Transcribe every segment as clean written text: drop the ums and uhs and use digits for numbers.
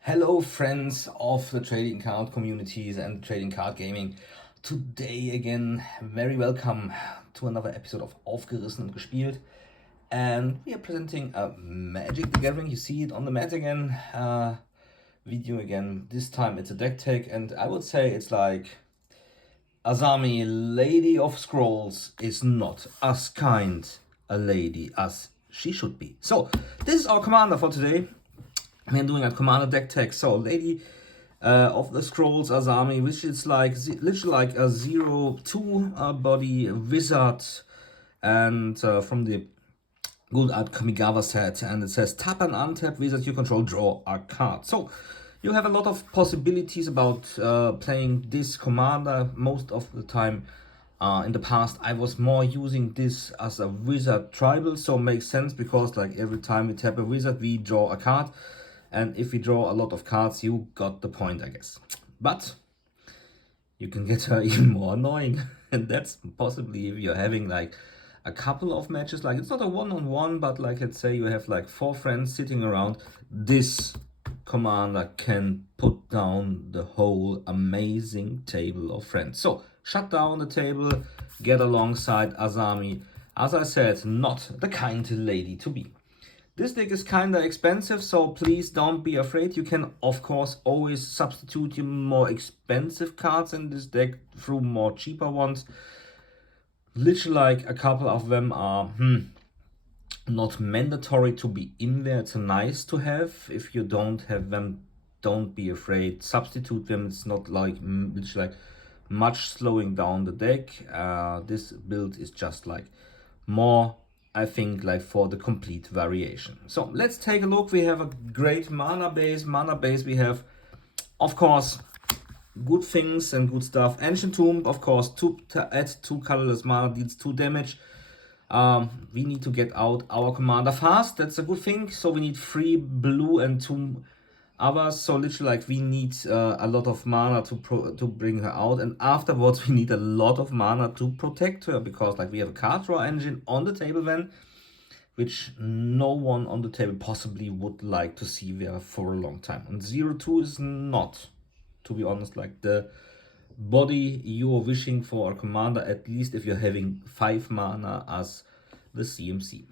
Hello friends of the trading card communities and trading card gaming. Today again, very welcome to another episode of Aufgerissen und Gespielt. And we are presenting a Magic the Gathering. You see it on the mat again. Video again. This time it's a DeckTech, and I would say it's like Azami, Lady of Scrolls, is not as kind a lady as she should be. So this is our commander for today. We're doing a commander DeckTech. So Lady of the Scrolls Azami, which is like literally like a 0/2 body wizard, and from the Good Art Kamigawa set, and it says tap and untap wizard you control, draw a card. So you have a lot of possibilities about playing this commander. Most of the time in the past I was more using this as a wizard tribal, so it makes sense because like every time we tap a wizard we draw a card, and if we draw a lot of cards you got the point, I guess. But you can get her even more annoying and that's possibly if you're having like a couple of matches, like it's not a one-on-one, but like let's say you have like 4 friends sitting around, this commander can put down the whole amazing table of friends. So shut down the table, get alongside Azami. As I said, not the kind lady to be. This deck is kinda expensive, so please don't be afraid. You can of course always substitute your more expensive cards in this deck through more cheaper ones. Literally like a couple of them are not mandatory to be in there. It's nice to have. If you don't have them, don't be afraid. Substitute them. It's not like literally like much slowing down the deck. This build is just like more, I think, like for the complete variation. So let's take a look. We have a great mana base. We have, of course, good things and good stuff. Ancient Tomb, of course, to add 2 colorless mana deals 2 damage. We need to get out our commander fast. That's a good thing. So we need 3 blue and 2 others. So literally like we need a lot of mana to bring her out, and afterwards we need a lot of mana to protect her, because like we have a card draw engine on the table then, which no one on the table possibly would like to see there for a long time. And 0/2 is not, to be honest, like the body you're wishing for a commander, at least if you're having 5 mana as the CMC.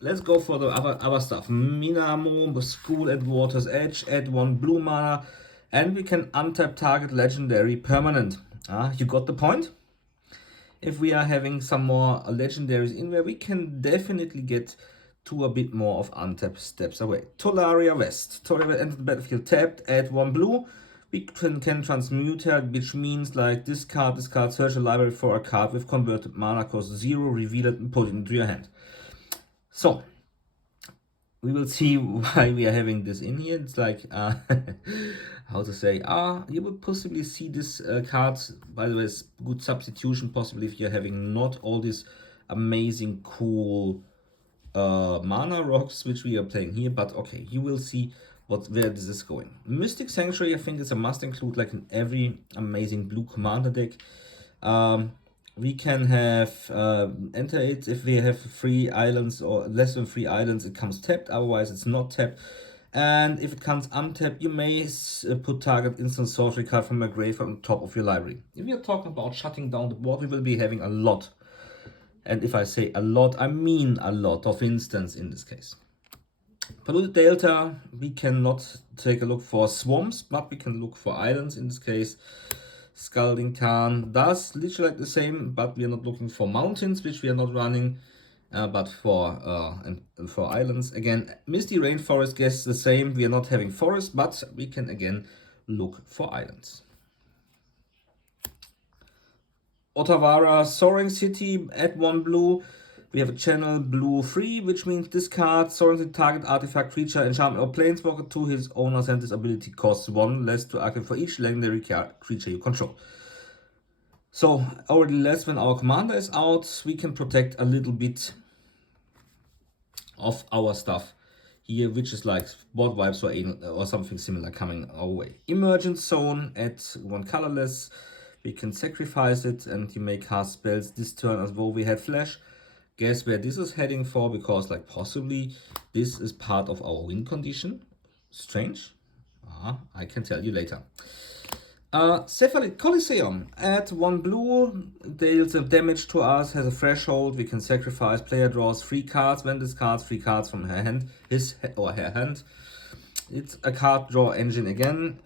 Let's go for the other stuff. Minamo, School at Water's Edge, add 1 blue mana, and we can untap target legendary permanent. You got the point? If we are having some more legendaries in there, we can definitely get to a bit more of untap steps away. Tolaria West. Tolaria enters the battlefield tapped, add 1 blue. We can transmute her, which means like this card, search a library for a card with converted mana cost 0, reveal it and put it into your hand. So we will see why we are having this in here. It's like how to say, you will possibly see this card, by the way, it's good substitution possibly if you're having not all these amazing cool mana rocks which we are playing here, but okay, you will see where this is going. Mystic Sanctuary, I think, is a must include like in every amazing blue commander deck. We can have enter it if we have 3 islands or less than 3 islands, it comes tapped, otherwise it's not tapped. And if it comes untapped, you may put target instant sorcery card from a grave on top of your library. If we are talking about shutting down the board, we will be having a lot. And if I say a lot, I mean a lot of instants in this case. Polluted Delta, we cannot take a look for swamps, but we can look for islands in this case. Scalding Tarn does literally like the same, but we are not looking for mountains, which we are not running, but for islands. Again, Misty Rainforest guess the same. We are not having forest, but we can again look for islands. Otawara Soaring City, add 1 blue. We have a channel blue 3, which means discard Soaring City target artifact, creature, enchantment or planeswalker to his owner, and this ability costs 1 less to activate for each legendary creature you control. So already less when our commander is out, we can protect a little bit of our stuff here, which is like board wipes or something similar coming our way. Emergent Zone at 1 colorless. We can sacrifice it and you may cast spells this turn as though we had flash. Guess where this is heading for, because like possibly this is part of our win condition. Strange. I can tell you later. Cephalid Coliseum. Add 1 blue, deals damage to us, has a threshold. We can sacrifice. Player draws 3 cards. When discards 3 cards from her hand, his or her hand. It's a card draw engine again.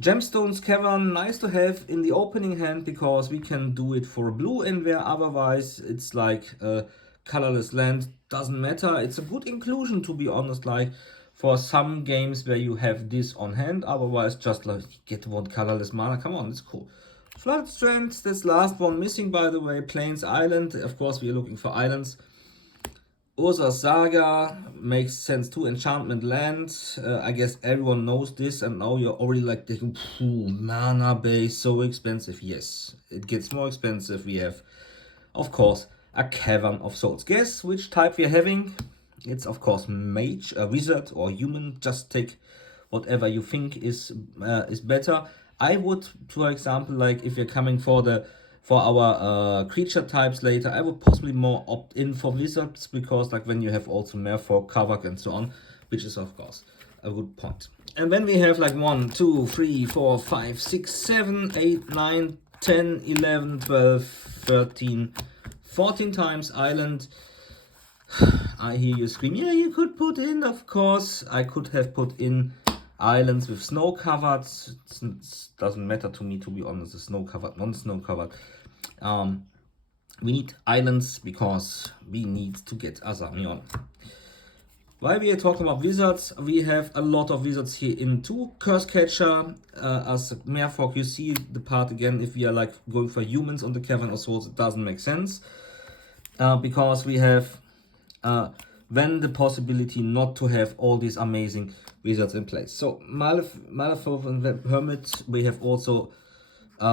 Gemstones Cavern, nice to have in the opening hand because we can do it for blue and where otherwise it's like a colorless land. Doesn't matter. It's a good inclusion, to be honest, like for some games where you have this on hand, otherwise just like get one colorless mana. Come on, it's cool. Flood Strand, this last one missing, by the way. Plains Island, of course we are looking for islands. Urza's Saga makes sense too. Enchantment Land, I guess everyone knows this, and now you're already like thinking, mana base, so expensive. Yes, it gets more expensive. We have, of course, a Cavern of Souls. Guess which type we're having? It's of course mage, a wizard, or human. Just take whatever you think is better. I would, for example, like if you're coming for our creature types later, I would possibly more opt in for wizards because like when you have also Merfolk, Kavak and so on, which is of course a good point. And then we have like 1, 2, 3, 4, 5, 6, 7, 8, 9, 10, 11, 12, 13, 14 times island. I hear you scream, yeah, you could put in, of course, I could have put in islands with snow covered. It doesn't matter to me, to be honest, the snow covered, non-snow covered. We need islands because we need to get Azami on. While we are talking about wizards, we have a lot of wizards here in too. Curse Catcher, as Merfolk, you see the part again, if we are like going for humans on the Cavern of Souls, it doesn't make sense. Because we have then the possibility not to have all these amazing wizards in place. So Malifaux and Hermit, we have also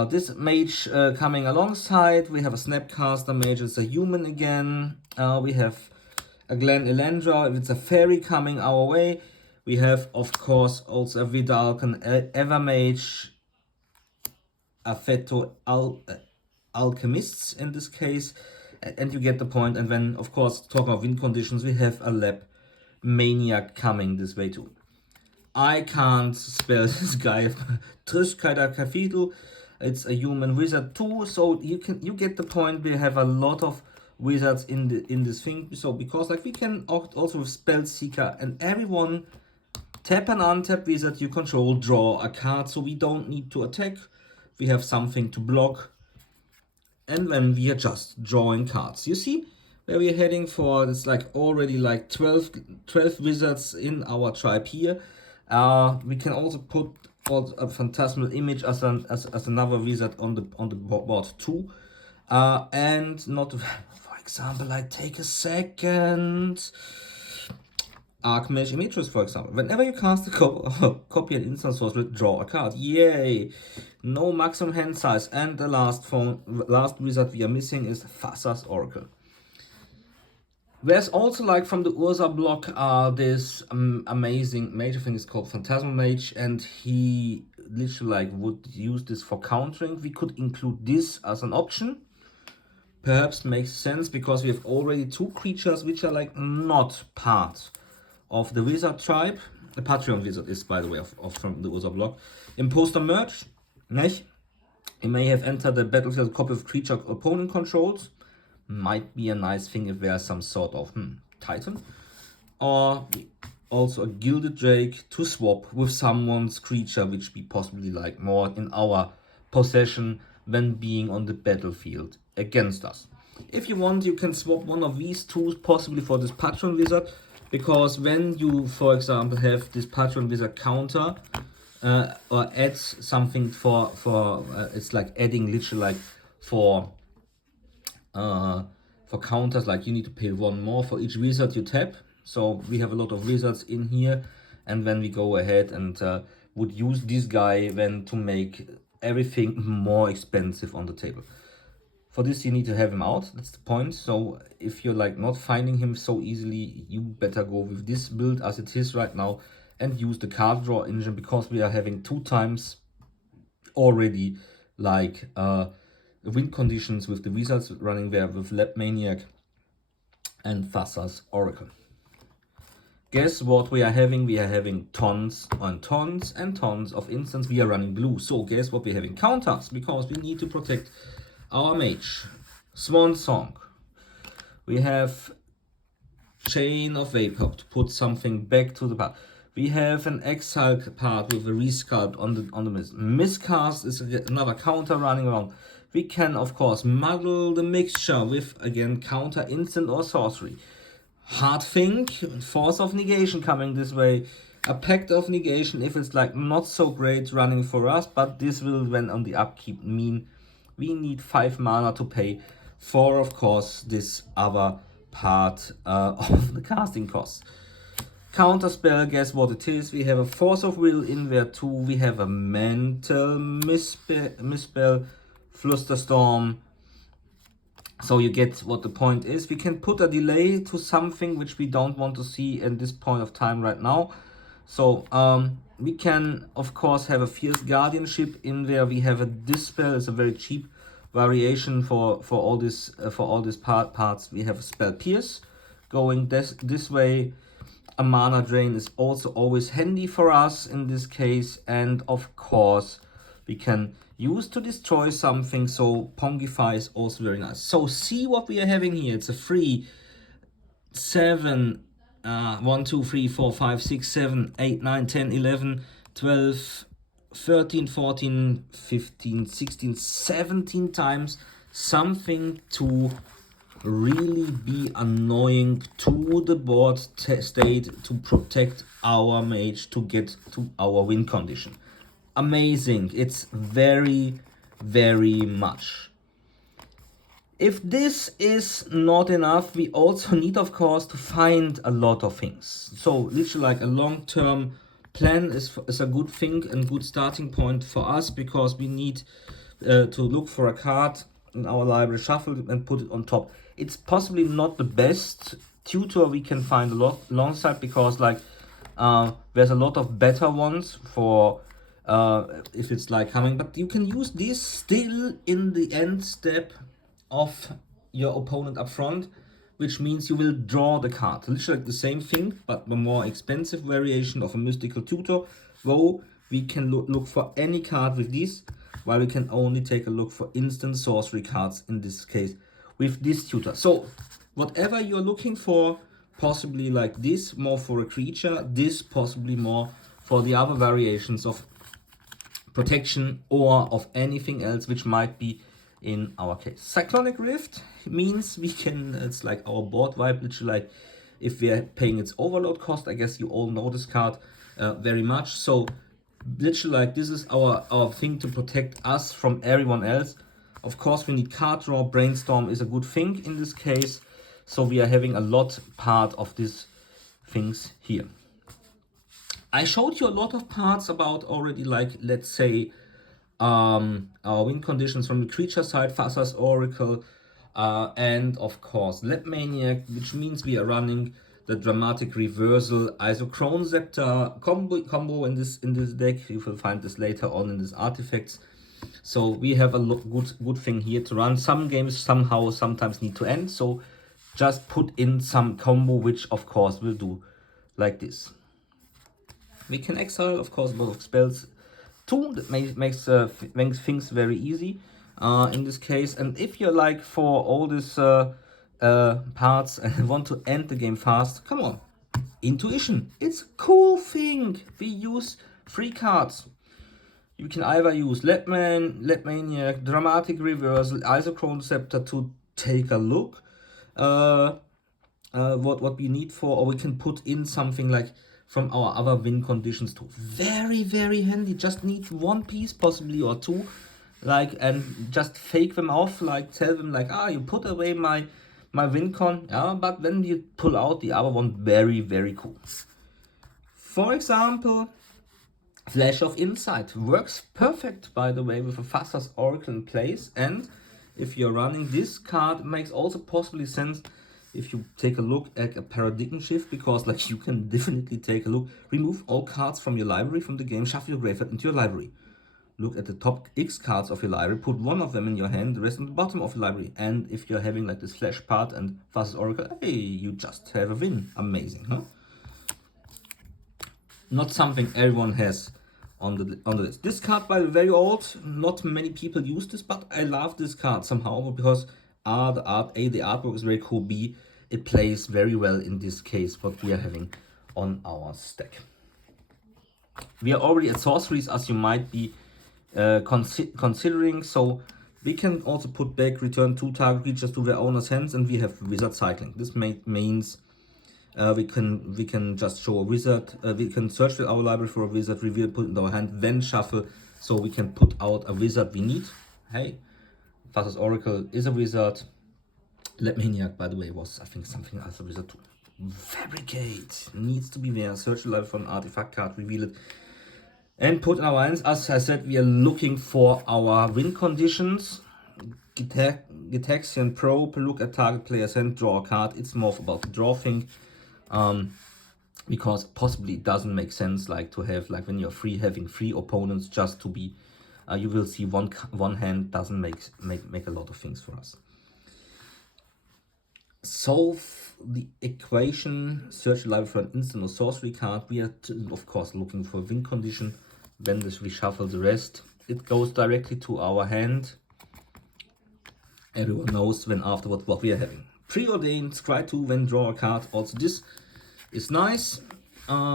this mage coming alongside. We have a Snapcaster mage, it's a human again. We have a Glen Elendra, if it's a fairy coming our way. We have, of course, also a Vidalcan Evermage, a Feto Alchemists in this case. And you get the point. And then, of course, talking about win conditions, we have a Lab Maniac coming this way too. I can't spell this guy. Triskada Cathedral. It's a human wizard too, so you get the point. We have a lot of wizards in this thing. So because like we can also with Spell Seeker and everyone tap an untapped wizard you control, draw a card, so we don't need to attack. We have something to block. And then we are just drawing cards. You see where we are heading for? It's like already like 12 wizards in our tribe here. We can also put a Phantasmal Image as another wizard on the board too. And not, for example, like take a second. Archmage Imatrus, for example. Whenever you cast a copy an instant sorcery, draw a card. Yay! No maximum hand size. And the last wizard we are missing is Thassa's Oracle. There's also like from the Urza block this amazing mage, I think it's called Phantasmal Mage, and he literally like would use this for countering. We could include this as an option. Perhaps makes sense because we have already 2 creatures which are like not part of the wizard tribe. The Patreon wizard is, by the way, from the Urza block. Imposter Merge, nice. He may have entered the battlefield a copy of creature opponent controls. Might be a nice thing if there's some sort of Titan. Or also a Gilded Drake to swap with someone's creature, which be possibly like more in our possession than being on the battlefield against us. If you want, you can swap one of these 2 possibly for this Patron wizard. Because when you, for example, have this Patron wizard counter or add something for it's like adding literally like for counters, like you need to pay 1 more for each wizard you tap. So we have a lot of wizards in here, and then we go ahead and would use this guy then to make everything more expensive on the table. For this you need to have him out, that's the point. So if you're like not finding him so easily, you better go with this build as it is right now and use the card draw engine, because we are having 2 times already like win conditions with the wizards running there with Lab Maniac and Thassa's Oracle. Guess what we are having? We are having tons and tons and tons of instants. We are running blue. So guess what we're having? Counters, because we need to protect our mage. Swan Song. We have Chain of Vapor to put something back to the part. We have an exile part with a resculpt on the mist. Miscast is another counter running around. We can of course muddle the mixture with again counter instant or sorcery. Hard Think, Force of Negation coming this way. A Pact of Negation if it's like not so great running for us, but this will when on the upkeep mean we need 5 mana to pay for of course this other part of the casting cost. Counter spell, guess what it is? We have a Force of Will in there too. We have a Mental Misspell, Flusterstorm. So you get what the point is. We can put a delay to something which we don't want to see at this point of time right now. So we can of course have a Fierce Guardianship in there. We have a Dispel. It's a very cheap variation for all these parts. We have a Spell Pierce going this way. A mana drain is also always handy for us in this case, and of course we can use to destroy something, so Pongify is also very nice. So see what we are having here. It's a free 7 1 2 3 4 5 6 7 8 9 10 11 12 13 14 15 16 17 times something to really be annoying to the board state to protect our mage to get to our win condition. Amazing. It's very, very much. If this is not enough, we also need of course to find a lot of things. So literally like a long-term plan is a good thing and good starting point for us, because we need to look for a card in our library, shuffle it and put it on top. It's possibly not the best tutor we can find alongside, because like there's a lot of better ones for if it's like coming, but you can use this still in the end step of your opponent up front, which means you will draw the card. Literally like the same thing, but the more expensive variation of a mystical tutor, though we can look for any card with this, while we can only take a look for instant sorcery cards in this case with this tutor. So whatever you're looking for, possibly like this more for a creature, this possibly more for the other variations of protection or of anything else which might be in our case. Cyclonic Rift means we can, it's like our board vibe, literally like if we're paying its overload cost. I guess you all know this card very much. So literally like this is our thing to protect us from everyone else. Of course we need card draw. Brainstorm is a good thing in this case. So we are having a lot part of these things here. I showed you a lot of parts about already, like let's say our win conditions from the creature side, Thassa's Oracle, and of course Lab Maniac, which means we are running the Dramatic Reversal Isochrone Scepter combo in this deck. You will find this later on in these artifacts. So we have a good thing here to run. Some games somehow sometimes need to end, so just put in some combo, which of course will do like this. We can exile, of course, both spells too. That makes things very easy in this case. And if you're like for all these parts and want to end the game fast, come on, Intuition. It's a cool thing. We use 3 cards. You can either use Lab Maniac, Dramatic Reversal, Isochrone Scepter to take a look what we need for, or we can put in something like from our other win conditions too. Very, very handy. Just need 1 piece possibly or 2, like, and just fake them off, like tell them like, you put away my win con, but then you pull out the other one. Very, very cool. For example, Flash of Insight works perfect, by the way, with a Thassa's Oracle in place. And if you're running this card, it makes also possibly sense if you take a look at a Paradigm Shift, because like you can definitely take a look, remove all cards from your library from the game, shuffle your graveyard into your library. Look at the top X cards of your library, put 1 of them in your hand, the rest on the bottom of your library. And if you're having like this Flash part and Thassa's Oracle, hey, you just have a win. Amazing, huh? not something everyone has on the list. This card, by the way, very old. Not many people use this, but I love this card somehow because the artwork is very cool. B, it plays very well in this case what we are having on our stack. We are already at sorceries, as you might be considering, so we can also put back return 2 target creatures to their owner's hands, and we have wizard cycling. This means we can just show a wizard. We can search our library for a wizard, reveal, put it in our hand, then shuffle, so we can put out a wizard we need. Hey, Father's Oracle is a wizard. Let Maniac, by the way, was I think something else, a wizard too. Fabricate needs to be there. Search the library for an artifact card, reveal it, and put in our hands. As I said, we are looking for our win conditions. Gitaxian Probe, look at target player's hand, draw a card. It's more about the draw thing. Because possibly it doesn't make sense like to have, like when you're having 3 opponents just to be, you will see one hand doesn't make a lot of things for us. Solve the equation, search the library for an instant or sorcery card. We are of course looking for a win condition. Then this reshuffle the rest. It goes directly to our hand. Everyone knows when afterward what we are having. Preordained, scry 2 when draw a card. Also this is nice,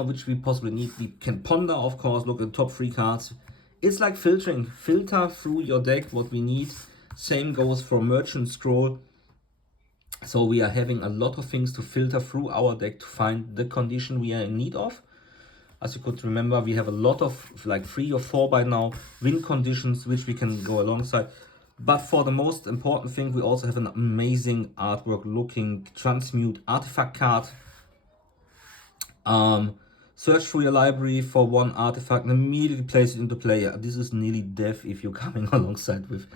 which we possibly need. We can ponder, of course, look at the top 3 cards. It's like filtering. Filter through your deck what we need. Same goes for Merchant Scroll. So we are having a lot of things to filter through our deck to find the condition we are in need of. As you could remember, we have a lot of like 3 or 4 by now win conditions which we can go alongside. But for the most important thing, we also have an amazing artwork looking transmute artifact card. Search through your library for 1 artifact and immediately place it into play. This is nearly death if you're coming alongside with,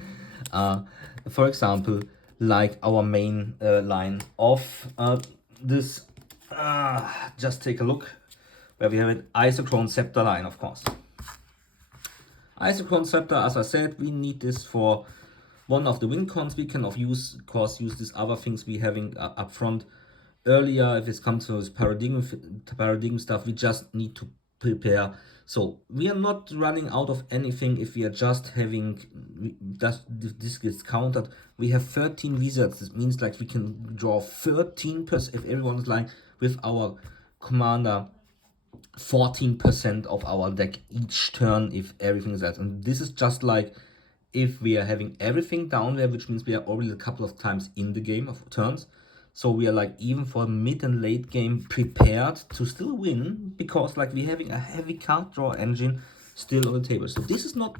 for example, like our main line of this. Just take a look where we have it, Isochrone Scepter line, of course. Isochrone Scepter, as I said, we need this for one of the win cons. We can of course use these other things we having up front. Earlier, if it comes to this paradigm stuff, we just need to prepare. So we are not running out of anything if we are just having, this gets countered. We have 13 wizards. This means like we can draw 13% if everyone is lying with our commander, 14% of our deck each turn if everything is that. And this is just like if we are having everything down there, which means we are already a couple of times in the game of turns. So we are like even for mid and late game prepared to still win because like we're having a heavy card draw engine still on the table. So this is not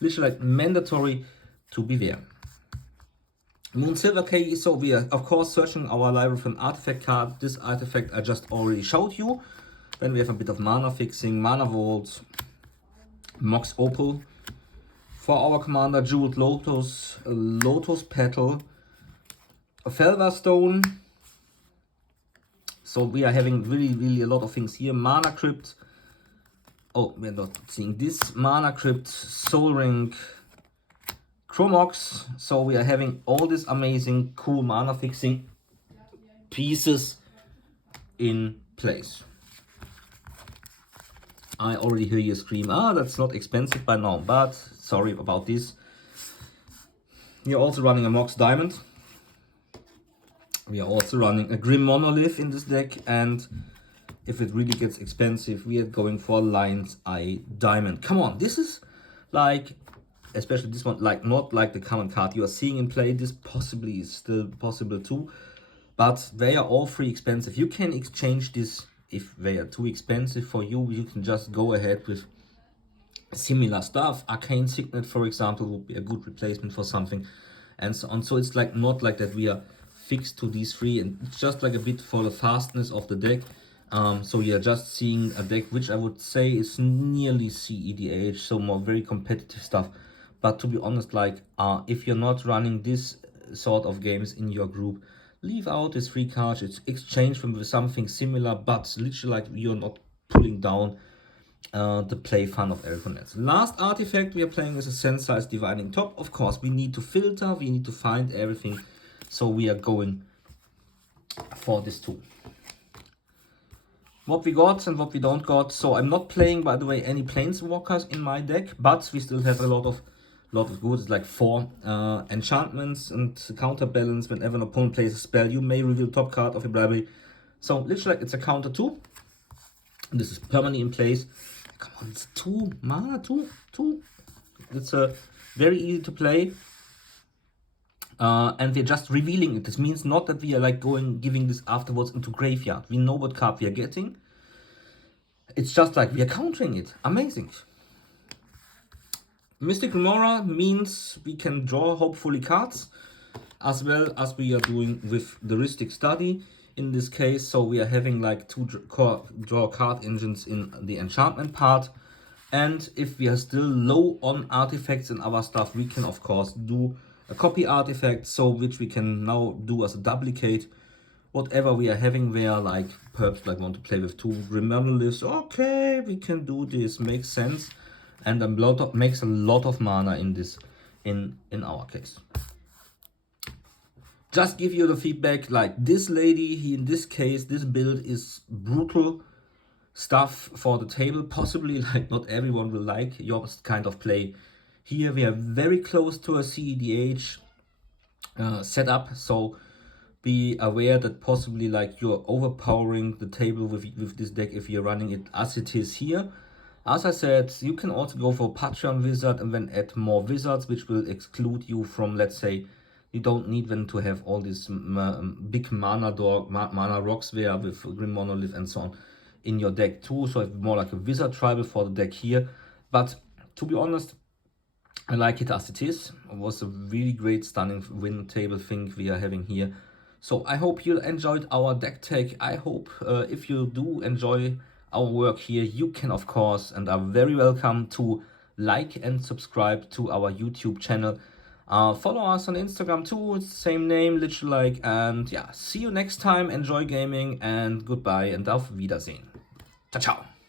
literally like mandatory to be there. Moon Silver Key, so we are of course searching our library for an artifact card. This artifact I just already showed you. Then we have a bit of mana fixing, Mana Vault, Mox Opal. For our commander, Jeweled Lotus, Lotus Petal, a Felva Stone. So we are having really a lot of things here. Mana Crypt. Oh, we're not seeing this. Mana Crypt, Soul Ring, Chromox. So we are having all these amazing, cool mana fixing pieces in place. I already hear you scream, that's not expensive by now, but sorry about this. We are also running a Mox Diamond. We are also running a Grim Monolith in this deck, and if it really gets expensive, we are going for Lion's Eye Diamond. Come on, this is like, especially this one, like not like the common card you are seeing in play. This possibly is still possible too, but they are all free expensive. You can exchange this. If they are too expensive for you, you can just go ahead with similar stuff. Arcane Signet, for example, would be a good replacement for something, and so on. So it's like not like that we are fixed to these 3, and it's just like a bit for the fastness of the deck. So you are just seeing a deck which I would say is nearly cedh, so more very competitive stuff. But to be honest, like if you're not running this sort of games in your group, leave out these 3 cards. It's exchange them with something similar, but literally like you're not pulling down the play fun of everyone else. Last artifact we are playing is a Sense-Size Dividing Top. Of course, we need to filter, we need to find everything. So we are going for this too. what we got and what we don't got. So I'm not playing, by the way, any planeswalkers in my deck, but we still have a lot of goods, like 4 enchantments and counterbalance. Whenever an opponent plays a spell, you may reveal top card of your library. So literally it's a counter 2. This is permanently in place. Come on, it's 2 mana, 2. It's very easy to play. And we're just revealing it. This means not that we are like giving this afterwards into graveyard. We know what card we are getting. It's just like we are countering it. Amazing. Mystic Remora means we can draw hopefully cards, as well as we are doing with the Heuristic Study in this case. So we are having like 2 draw card engines in the enchantment part. And if we are still low on artifacts and other stuff, we can of course do a copy artifact, so which we can now do as a duplicate. Whatever we are having there, like perhaps like want to play with 2 Grim Monoliths, okay, we can do this, makes sense. And makes a lot of mana in this, in our case. Just give you the feedback, like this lady, in this case, this build is brutal stuff for the table. Possibly like not everyone will like your kind of play. Here we are very close to a cedh setup, so be aware that possibly like you're overpowering the table with this deck if you're running it as it is here. As I said, you can also go for Patreon Wizard and then add more wizards, which will exclude you from, let's say, you don't need them to have all these big mana rocks there with Grim Monolith and so on in your deck too. So it's more like a wizard tribal for the deck here. But to be honest, I like it as it is. It was a really great stunning win table thing we are having here. So I hope you enjoyed our deck tech. I hope if you do enjoy our work here, you can of course and are very welcome to like and subscribe to our YouTube channel. Follow us on Instagram too, it's the same name, literally like, and yeah, see you next time. Enjoy gaming and goodbye and auf Wiedersehen. Ciao, ciao.